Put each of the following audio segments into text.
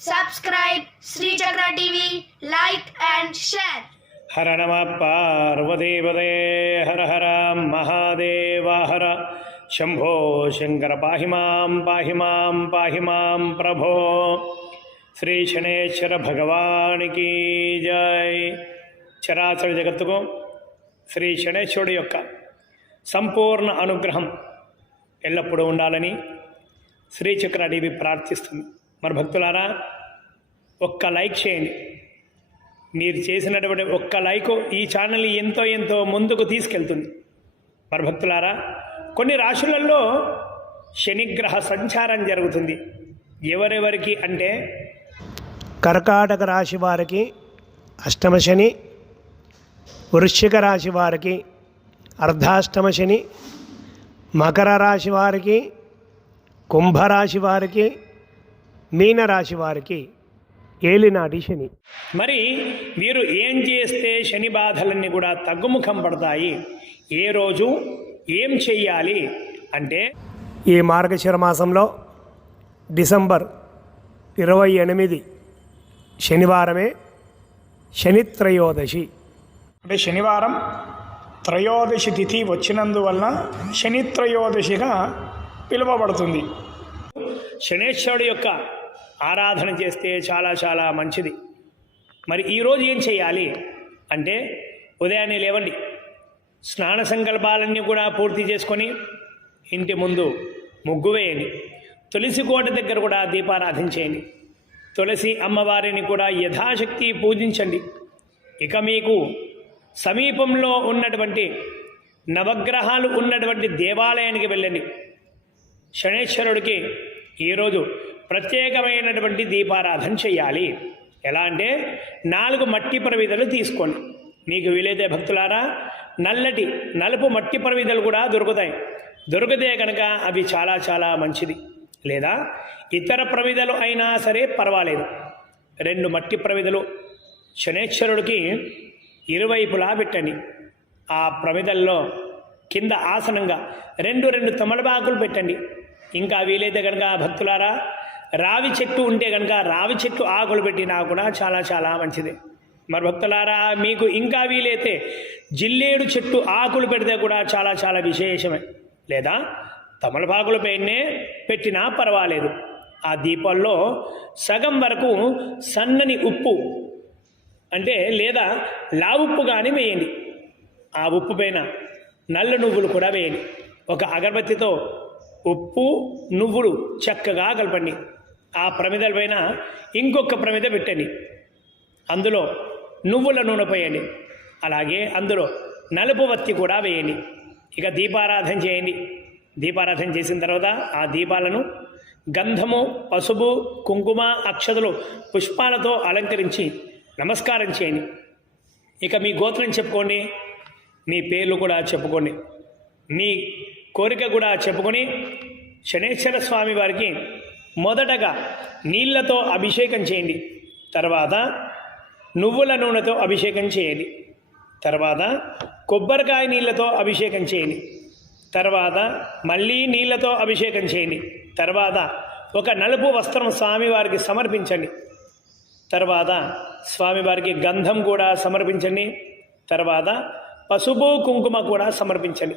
Subscribe Srichakra TV like and share హర నమ పార్వదేవదే హర హర మహాదేవ హర శంభో శంకర పాహి మాం పాహి మాం పాహి మాం ప్రభో శ్రీ శనేశ్వర భగవానికి జై చరాచర జగత్తుకు శ్రీ శనేశ్వరుడు యొక్క సంపూర్ణ అనుగ్రహం ఎల్లప్పుడూ ఉండాలని శ్రీచక్ర టీవీ ప్రార్థిస్తుంది. మన భక్తులారా ఒక్క లైక్ చేయండి. మీరు చేసినటువంటి ఒక్క లైక్ ఈ ఛానల్ ఎంతో ఎంతో ముందుకు తీసుకెళ్తుంది. మన భక్తులారా కొన్ని రాశులలో శనిగ్రహ సంచారం జరుగుతుంది. ఎవరెవరికి అంటే కర్కాటక రాశి వారికి అష్టమ శని వృశ్చిక రాశి వారికి అర్ధాష్టమ శని మకర రాశి వారికి కుంభరాశి వారికి మీనరాశి వారికి ఏలినాటి శని. మరి వీరు ఏం చేస్తే శని బాధలన్నీ కూడా తగ్గుముఖం పడతాయి? ఏ రోజు ఏం చెయ్యాలి? అంటే ఈ మార్గశిర మాసంలో డిసెంబర్ ఇరవై ఎనిమిది శనివారమే శనిత్రయోదశి. అంటే శనివారం త్రయోదశి తిథి వచ్చినందువలన శని త్రయోదశిగా పిలువబడుతుంది. శనేశ్వరుడు యొక్క ఆరాధన చేస్తే చాలా చాలా మంచిది. మరి ఈరోజు ఏం చేయాలి? అంటే ఉదయాన్నే లేవండి. స్నాన సంకల్పాలన్నీ కూడా పూర్తి చేసుకొని ఇంటి ముందు ముగ్గు వేయండి. తులసి కోట దగ్గర కూడా దీపారాధన చేయండి. తులసి అమ్మవారిని కూడా యథాశక్తి పూజించండి. ఇక మీకు సమీపంలో ఉన్నటువంటి నవగ్రహాలు ఉన్నటువంటి దేవాలయానికి వెళ్ళండి. శనేశ్వరుడికి ఈరోజు ప్రత్యేకమైనటువంటి దీపారాధన చేయాలి. ఎలా అంటే నాలుగు మట్టి ప్రవిధలు తీసుకోండి. మీకు వీలైతే భక్తులారా నల్లటి నలుపు మట్టి ప్రవిధలు కూడా దొరుకుతాయి. దొరికితే కనుక అవి చాలా చాలా మంచిది. లేదా ఇతర ప్రవిధలు అయినా సరే పర్వాలేదు. రెండు మట్టి ప్రవిధలు శనేశ్వరుడికి ఇరువైపులా పెట్టండి. ఆ ప్రమిదల్లో కింద ఆసనంగా రెండు రెండు తమలపాకులు పెట్టండి. ఇంకా వీలైతే కనుక భక్తులారా రావి చెట్టు ఉంటే కనుక రావి చెట్టు ఆకులు పెట్టినా కూడా చాలా చాలా మంచిది. మరి భక్తులారా మీకు ఇంకా వీలైతే జిల్లేడు చెట్టు ఆకులు పెడితే కూడా చాలా చాలా విశేషమే. లేదా తమలపాకులపైనే పెట్టినా పర్వాలేదు. ఆ దీపాల్లో సగం వరకు సన్నని ఉప్పు అంటే లేదా లావుప్పు కానీ వేయండి. ఆ ఉప్పు పైన నల్ల నువ్వులు కూడా వేయండి. ఒక అగరబత్తితో ఉప్పు నువ్వులు చక్కగా కలపండి. ఆ ప్రమిదల పైన ఇంకొక ప్రమిద పెట్టండి. అందులో నువ్వుల నూనె పోయండి. అలాగే అందులో నలుపు వత్తి కూడా వేయండి. ఇక దీపారాధన చేయండి. దీపారాధన చేసిన తర్వాత ఆ దీపాలను గంధము పసుపు కుంకుమ అక్షతలు పుష్పాలతో అలంకరించి నమస్కారం చేయండి. ఇక మీ గోత్రం చెప్పుకోండి. మీ పేర్లు కూడా చెప్పుకోండి. మీ కోరిక కూడా చెప్పుకొని శనేశ్వర స్వామి వారికి మొదటగా నీళ్ళతో అభిషేకం చేయండి. తర్వాత నువ్వుల నూనెతో అభిషేకం చేయండి. తర్వాత కొబ్బరికాయ నీళ్ళతో అభిషేకం చేయండి. తర్వాత మళ్ళీ నీళ్ళతో అభిషేకం చేయండి. తర్వాత ఒక నలుపు వస్త్రం స్వామివారికి సమర్పించండి. తర్వాత స్వామివారికి గంధం కూడా సమర్పించండి. తర్వాత పసుపు కుంకుమ కూడా సమర్పించండి.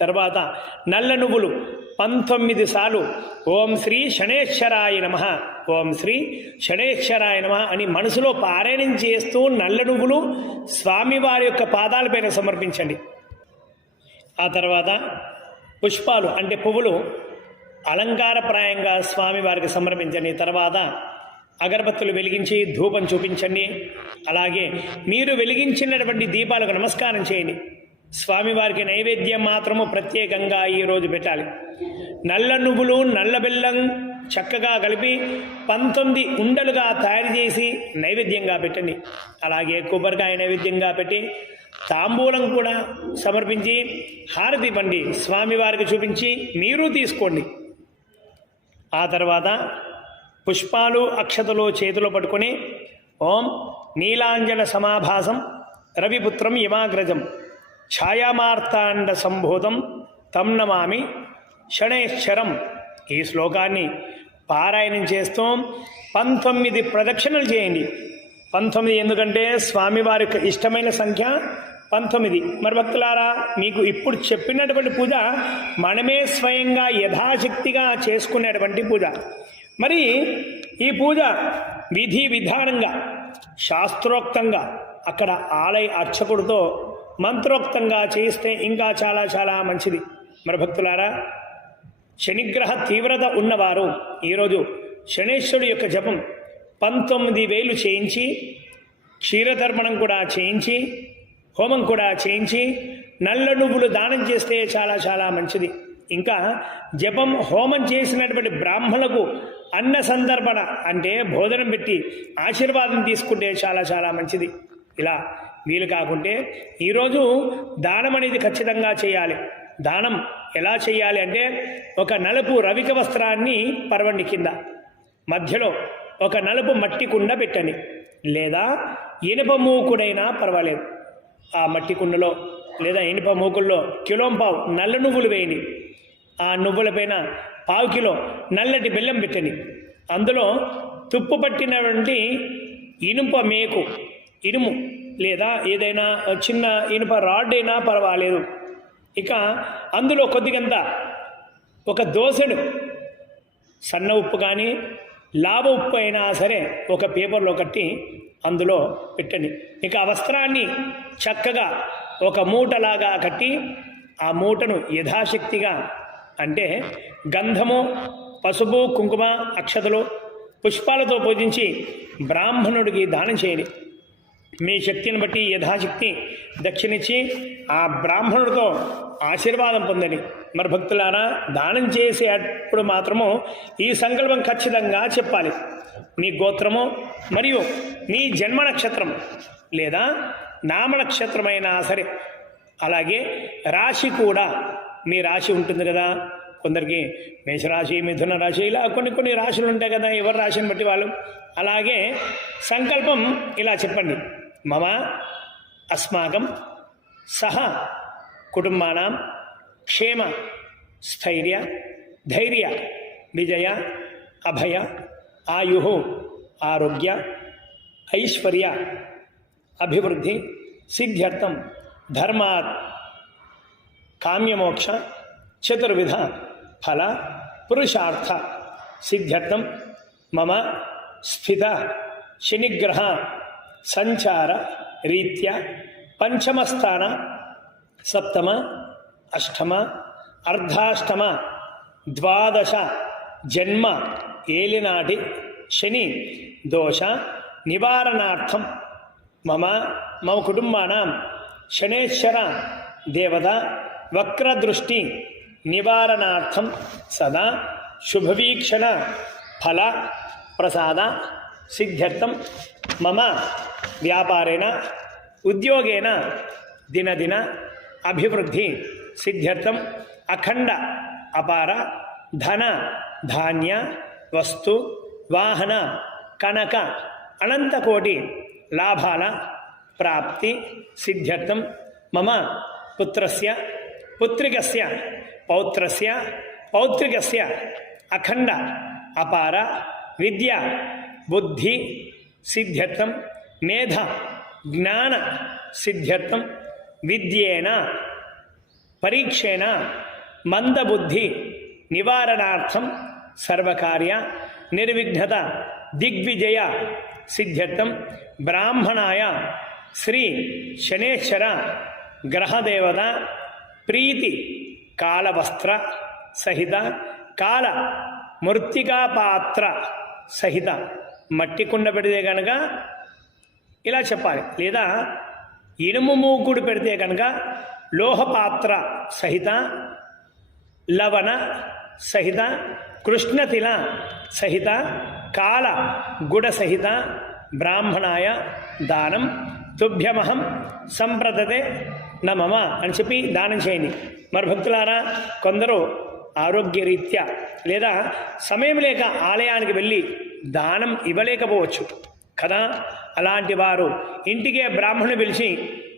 తర్వాత నల్ల నువ్వులు పంతొమ్మిది సార్లు. ఓం శ్రీ షణేశ్వరాయ నమ. ఓం శ్రీ షణేశ్వరాయ నమ అని మనసులో పారాయణం చేస్తూ నల్ల నువ్వులు స్వామివారి యొక్క పాదాలపైన సమర్పించండి. ఆ తర్వాత పుష్పాలు అంటే పువ్వులు అలంకారప్రాయంగా స్వామివారికి సమర్పించండి. తర్వాత అగరబత్తులు వెలిగించి ధూపం చూపించండి. అలాగే మీరు వెలిగించినటువంటి దీపాలకు నమస్కారం చేయండి. స్వామివారికి నైవేద్యం మాత్రము ప్రత్యేకంగా ఈరోజు పెట్టాలి. నల్ల నువ్వులు నల్ల బెల్లం చక్కగా కలిపి పంతొమ్మిది ఉండలుగా తయారు చేసి నైవేద్యంగా పెట్టండి. అలాగే కొబ్బరికాయ నైవేద్యంగా పెట్టి తాంబూలం కూడా సమర్పించి హారతి పండి స్వామివారికి చూపించి మీరు తీసుకోండి. ఆ తర్వాత పుష్పాలు అక్షతలు చేతిలో పట్టుకొని ఓం నీలాంజన సమాభాసం రవిపుత్రం యమాగ్రజం ఛాయామార్తాండ సంభూతం తం నమామి షణేశ్వరం ఈ శ్లోకాన్ని పారాయణం చేస్తూ పంతొమ్మిది ప్రదక్షిణలు చేయండి. పంతొమ్మిది ఎందుకంటే స్వామివారికి ఇష్టమైన సంఖ్య పంతొమ్మిది. మరి భక్తులారా మీకు ఇప్పుడు చెప్పినటువంటి పూజ మనమే స్వయంగా యథాశక్తిగా చేసుకునేటువంటి పూజ. మరి ఈ పూజ విధి విధానంగా శాస్త్రోక్తంగా అక్కడ ఆలయ అర్చకుడితో మంత్రోక్తంగా చేయిస్తే ఇంకా చాలా చాలా మంచిది. మరి భక్తులారా శనిగ్రహ తీవ్రత ఉన్నవారు ఈరోజు శనేశ్వరుడు యొక్క జపం పంతొమ్మిది వేలు చేయించి క్షీరతర్పణం కూడా చేయించి హోమం కూడా చేయించి నల్ల నువ్వులు దానం చేస్తే చాలా చాలా మంచిది. ఇంకా జపం హోమం చేసినటువంటి బ్రాహ్మణులకు అన్న సందర్భణ అంటే భోజనం పెట్టి ఆశీర్వాదం తీసుకుంటే చాలా చాలా మంచిది. ఇలా వీలు కాకుంటే ఈరోజు దానం అనేది ఖచ్చితంగా చేయాలి. దానం ఎలా చేయాలి అంటే ఒక నలుపు రవిక వస్త్రాన్ని పరవండి కింద. మధ్యలో ఒక నలుపు మట్టి కుండ పెట్టండి. లేదా ఇనుప మూకుడైనా పర్వాలేదు. ఆ మట్టి కుండలో లేదా ఇనుప మూకుల్లో కిలోంపావు నల్ల నువ్వులు వేయండి. ఆ నువ్వుల పైన పావు కిలో నల్లటి బెల్లం పెట్టండి. అందులో తుప్పు పట్టినటువంటి ఇనుప మేకు ఇనుము లేదా ఏదైనా చిన్న ఇనుప రాడ్ అయినా పర్వాలేదు. ఇక అందులో కొద్దిగంత ఒక దోసెడు సన్న ఉప్పు కానీ లాభ ఉప్పు అయినా సరే ఒక పేపర్లో కట్టి అందులో పెట్టండి. ఇక ఆ వస్త్రాన్ని చక్కగా ఒక మూటలాగా కట్టి ఆ మూటను యథాశక్తిగా అంటే గంధము పసుపు కుంకుమ అక్షతలు పుష్పాలతో పూజించి బ్రాహ్మణుడికి దానం చేయండి. మీ శక్తిని బట్టి యథాశక్తి దక్షిణిచ్చి ఆ బ్రాహ్మణుడితో ఆశీర్వాదం పొందండి. మరి భక్తులారా దానం చేసేటప్పుడు మాత్రము ఈ సంకల్పం ఖచ్చితంగా చెప్పాలి. మీ గోత్రము మరియు మీ జన్మ నక్షత్రం లేదా నామ నక్షత్రమైనా సరే అలాగే రాశి కూడా మీ రాశి ఉంటుంది కదా. కొందరికి మేషరాశి మిథున రాశి ఇలా కొన్ని కొన్ని రాశులు ఉంటాయి కదా ఎవరి రాశిని బట్టి వాళ్ళు. అలాగే సంకల్పం ఇలా చెప్పండి. मम अस्माक सह कुटुबा क्षेम, स्थर्य, धैर्य, विजय, अभय, आयु, आरोग्य, ऐश्वर्य, अभिवृद्धि सिद्ध्यर्थम धर्म काम्यमोक्ष, चतुर्विध, फल, पुरुषार्थ सिद्ध्यर्थम मम स्थित, शनिग्रह స్థిత శనిగ్రహ సంచార రీత్యా పంచమస్థాన సప్తమ అష్టమ అర్ధాష్టమ ద్వాదశ జన్మ ఏలినాటి శని దోష నివారణార్థం మమ మమ కుటుంబానాం శనేశ్వర దేవత వక్రదృష్టి నివారణార్థం సదా శుభవీక్షణ ఫల ప్రసాద సిద్ధ్యర్థం మమ వ్యాపారేణ ఉద్యోగేన దినదిన అభివృద్ధి సిద్ధ్యర్థం అఖండ అపార ధన ధాన్య వస్తు వాహన కనక అనంతకోటి లాభాల ప్రాప్తి సిద్ధ్యర్థం మమ పుత్రస్య పుత్రికస్య పౌత్రస్య పౌత్రికస్య అఖండ అపార విద్య బుద్ధి సిద్ధ్యర్థం మేధ జ్ఞాన సిద్ధ్యర్థం విద్యేన పరీక్షేణ మందబుద్ధి నివారణార్థం సర్వకార్య నిర్విఘ్నత దిగ్విజయ సిద్ధ్యర్థం బ్రాహ్మణాయ శ్రీ శనేశ్వర గ్రహదేవత ప్రీతి కాలవస్త్ర సహిత కాల మృత్తికాపాత్ర సహిత. మట్టి కుండ పెడితే కనుక ఇలా చెప్పాలి. లేదా ఇనుము మూకుడు పెడితే కనుక లోహపాత్ర సహిత లవణ సహిత కృష్ణతిల సహిత కాల గుడ సహిత బ్రాహ్మణాయ దానం తుభ్యమహం సంప్రదతే నమమ అని చెప్పి దానం చేయండి. మరి భక్తులారా కొందరు ఆరోగ్యరీత్యా లేదా సమయం లేక ఆలయానికి వెళ్ళి దానం ఇవ్వలేకపోవచ్చు. కదా? అలాంటి వారు ఇంటికే బ్రాహ్మణుని పిలిచి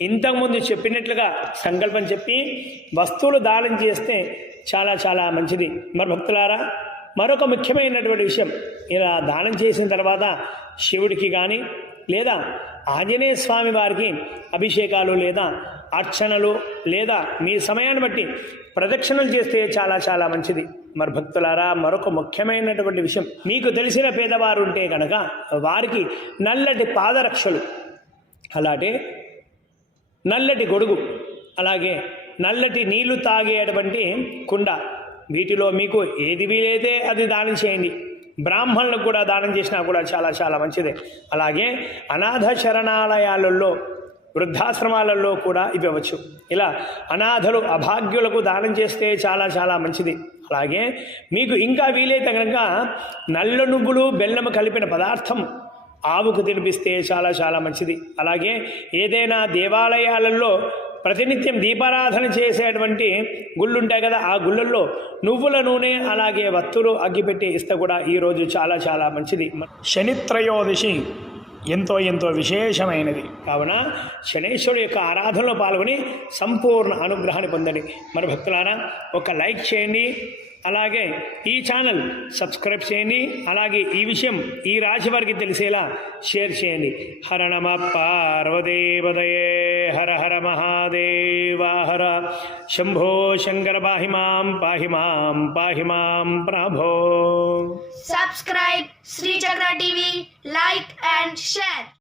ఇంతకుముందు చెప్పినట్లుగా సంకల్పం చెప్పి వస్తువులు దానం చేస్తే చాలా చాలా మంచిది. మరి భక్తులారా మరొక ముఖ్యమైనటువంటి విషయం ఇలా దానం చేసిన తర్వాత శివుడికి కానీ లేదా ఆంజనేయ స్వామి వారికి అభిషేకాలు లేదా అర్చనలు లేదా మీ సమయాన్ని బట్టి ప్రదక్షిణలు చేస్తే చాలా చాలా మంచిది. మరి భక్తులారా మరొక ముఖ్యమైనటువంటి విషయం. మీకు తెలిసిన పేదవారు ఉంటే కనుక వారికి నల్లటి పాదరక్షలు అలాగే నల్లటి గొడుగు అలాగే నల్లటి నీళ్ళు తాగేటువంటి కుండ. వీటిలో మీకు ఏది వీలైతే అది దానం చేయండి. బ్రాహ్మణులకు కూడా దానం చేసినా కూడా చాలా చాలా మంచిదే. అలాగే అనాథ శరణాలయాలలో వృద్ధాశ్రమాలలో కూడా ఇవ్వవచ్చు. ఇలా అనాథలు అభాగ్యులకు దానం చేస్తే చాలా చాలా మంచిది. అలాగే మీకు ఇంకా వీలైతే కనుక నల్ల నువ్వులు బెల్లము కలిపిన పదార్థం ఆవుకు తినిపిస్తే చాలా చాలా మంచిది. అలాగే ఏదైనా దేవాలయాలలో ప్రతినిత్యం దీపారాధన చేసేటువంటి గుళ్ళు ఉంటాయి కదా ఆ గుళ్ళల్లో నువ్వుల నూనె అలాగే వత్తులు అగ్గిపెట్టి ఇస్తే కూడా ఈరోజు చాలా చాలా మంచిది. శనిత్రయోదశి ఎంతో ఎంతో విశేషమైనది. కావున శనేశ్వరుడు యొక్క ఆరాధనలో పాల్గొని సంపూర్ణ అనుగ్రహాన్ని పొందండి. మన భక్తులారా ఒక లైక్ చేయండి. అలాగే ఈ ఛానల్ సబ్స్క్రైబ్ చేయండి. అలాగే ఈ విషయం ఈ రాశి వారికి తెలిసేలా షేర్ చేయండి. హర నమ పార్వదేవదయే హర హర మహాదేవ. హర శంభో శంకర పాహి మాం పాహి మాం పాహి మాం ప్రభో. Subscribe Srichakra TV like and share.